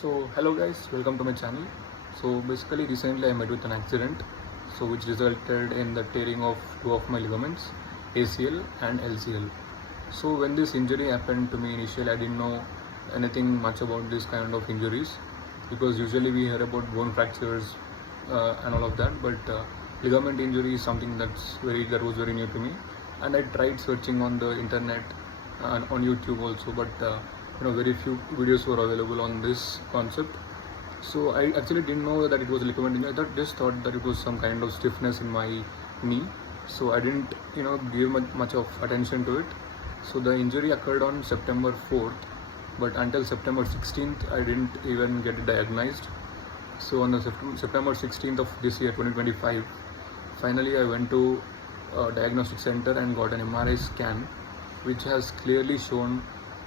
So hello guys, welcome to my channel. So basically recently I met with an accident, so which resulted in the tearing of two of my ligaments, ACL and LCL. So when this injury happened to me initially, I didn't know anything much about this kind of injuries, because usually we hear about bone fractures and all of that, but ligament injury is something that was very new to me. And I tried searching on the internet and on YouTube also, but very few videos were available on this concept. So I actually didn't know that it was a ligament injury. Just thought that it was some kind of stiffness in my knee. So I didn't give much of attention to it. So the injury occurred on September 4th, but until September 16th I didn't even get it diagnosed. So on the September 16th of this year 2025, finally I went to a diagnostic center and got an MRI scan, which has clearly shown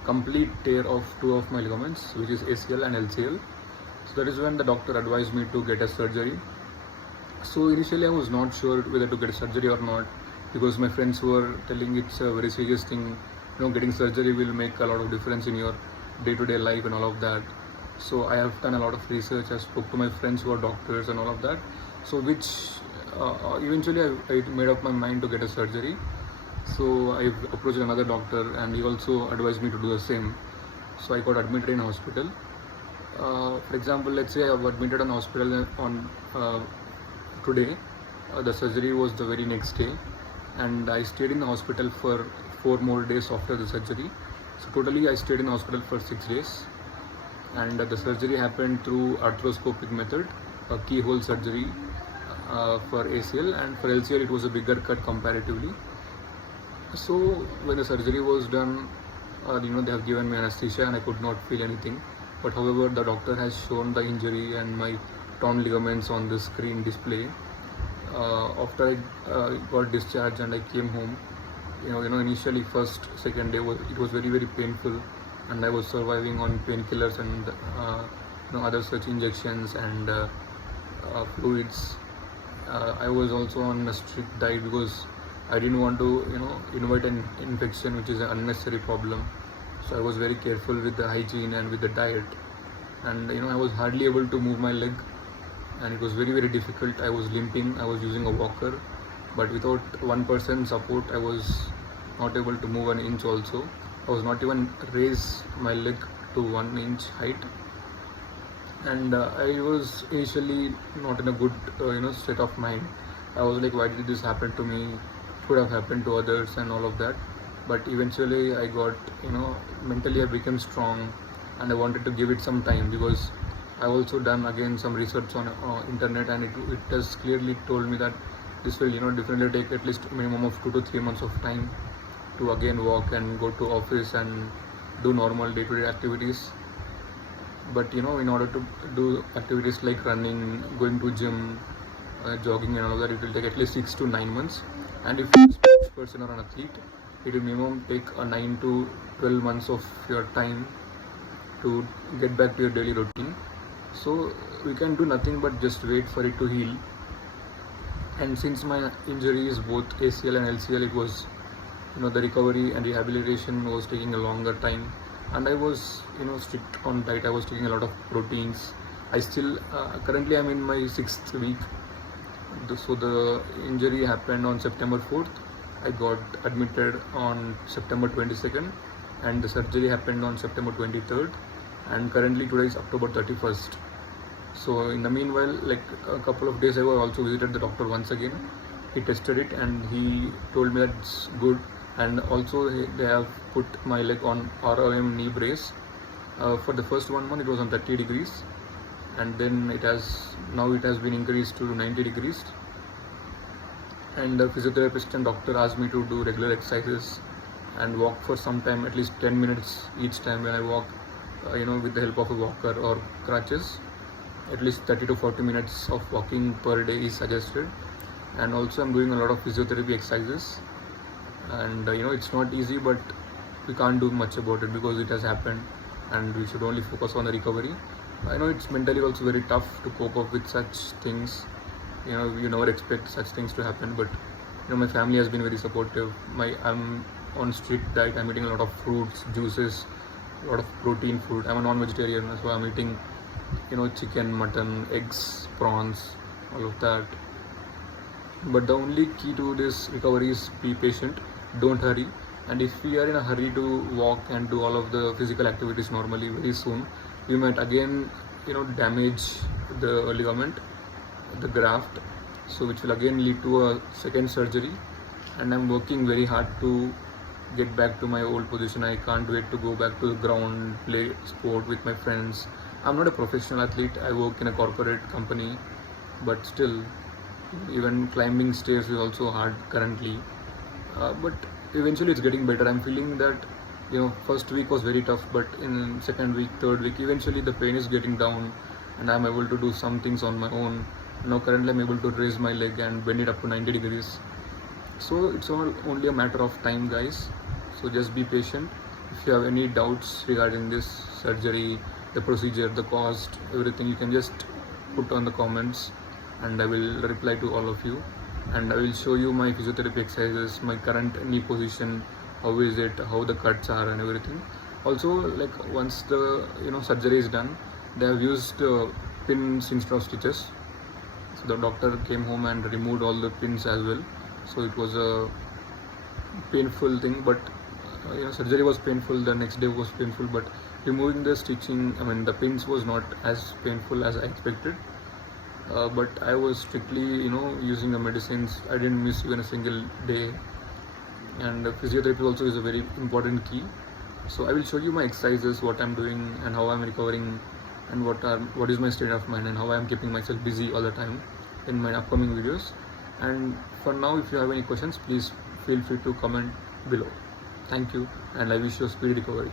complete tear of two of my ligaments, which is ACL and LCL. So that is when the doctor advised me to get a surgery. So initially I was not sure whether to get a surgery or not, because my friends were telling it's a very serious thing. Getting surgery will make a lot of difference in your day-to-day life and all of that. So I have done a lot of research. I spoke to my friends who are doctors and all of that. So which eventually I made up my mind to get a surgery. So I approached another doctor and he also advised me to do the same. So I got admitted in hospital. For example, let's say I was admitted in hospital on today. The surgery was the very next day, and I stayed in the hospital for 4 more days after the surgery. So totally I stayed in the hospital for 6 days, and the surgery happened through arthroscopic method, a keyhole surgery for ACL, and for LCL it was a bigger cut comparatively. So when the surgery was done, they have given me anesthesia and I could not feel anything. But however, the doctor has shown the injury and my torn ligaments on the screen display. After I got discharged and I came home, initially second day it was very very painful, and I was surviving on painkillers and other such injections and fluids. I was also on a strict diet because I didn't want to invite an infection, which is an unnecessary problem. So I was very careful with the hygiene and with the diet, and I was hardly able to move my leg, and it was very very difficult. I was limping. I was using a walker, but without one person's support I was not able to move an inch also. I was not even raise my leg to 1 inch height, and I was initially not in a good state of mind. I was like, why did this happen to me? Could have happened to others and all of that. But eventually I got mentally I became strong, and I wanted to give it some time, because I also done again some research on internet, and it has clearly told me that this will definitely take at least minimum of 2 to 3 months of time to again walk and go to office and do normal day-to-day activities. But in order to do activities like running, going to gym, jogging and all that, it will take at least 6 to 9 months. And if you're a sports person or an athlete, it will minimum take 9 to 12 months of your time to get back to your daily routine. So we can do nothing but just wait for it to heal. And since my injury is both ACL and LCL, it was the recovery and rehabilitation was taking a longer time, and I was strict on diet. I was taking a lot of proteins. I still currently I'm in my 6th week. So the injury happened on September 4th. I got admitted on September 22nd, and the surgery happened on September 23rd, and currently today is October 31st. So in the meanwhile, like a couple of days ago, I also visited the doctor once again. He tested it and he told me that it's good, and also they have put my leg on ROM knee brace. For the first 1 month it was on 30 degrees, and then it has been increased to 90 degrees. And the physiotherapist and doctor asked me to do regular exercises and walk for some time, at least 10 minutes each time when I walk, with the help of a walker or crutches. At least 30 to 40 minutes of walking per day is suggested. And also I'm doing a lot of physiotherapy exercises, and it's not easy, but we can't do much about it because it has happened, and we should only focus on the recovery. I know it's mentally also very tough to cope up with such things. You never expect such things to happen, but my family has been very supportive. I'm on strict diet. I'm eating a lot of fruits, juices, a lot of protein food. I'm a non-vegetarian, so I'm eating chicken, mutton, eggs, prawns, all of that. But the only key to this recovery is be patient, don't hurry. And if we are in a hurry to walk and do all of the physical activities normally very soon, we might again damage the ligament, the graft, so which will again lead to a second surgery. And I'm working very hard to get back to my old position. I can't wait to go back to the ground, play sport with my friends. I'm not a professional athlete, I work in a corporate company, but still, even climbing stairs is also hard currently. But eventually it's getting better. I'm feeling that first week was very tough, but in second week, third week, eventually the pain is getting down and I'm able to do some things on my own. Now currently I'm able to raise my leg and bend it up to 90 degrees. So it's all only a matter of time, guys. So just be patient. If you have any doubts regarding this surgery, the procedure, the cost, everything, you can just put on the comments and I will reply to all of you. And I will show you my physiotherapy exercises, my current knee position, how is it, how the cuts are and everything. Also, like once the surgery is done, they have used pins instead of stitches. So the doctor came home and removed all the pins as well. So it was a painful thing, but surgery was painful, the next day was painful, but removing the stitching, the pins was not as painful as I expected. But I was strictly using the medicines. I didn't miss even a single day, and physiotherapy also is a very important key. So I will show you my exercises, what I'm doing and how I'm recovering, and what is my state of mind and how I'm keeping myself busy all the time in my upcoming videos. And for now, if you have any questions, please feel free to comment below. Thank you, and I wish you a speedy recovery.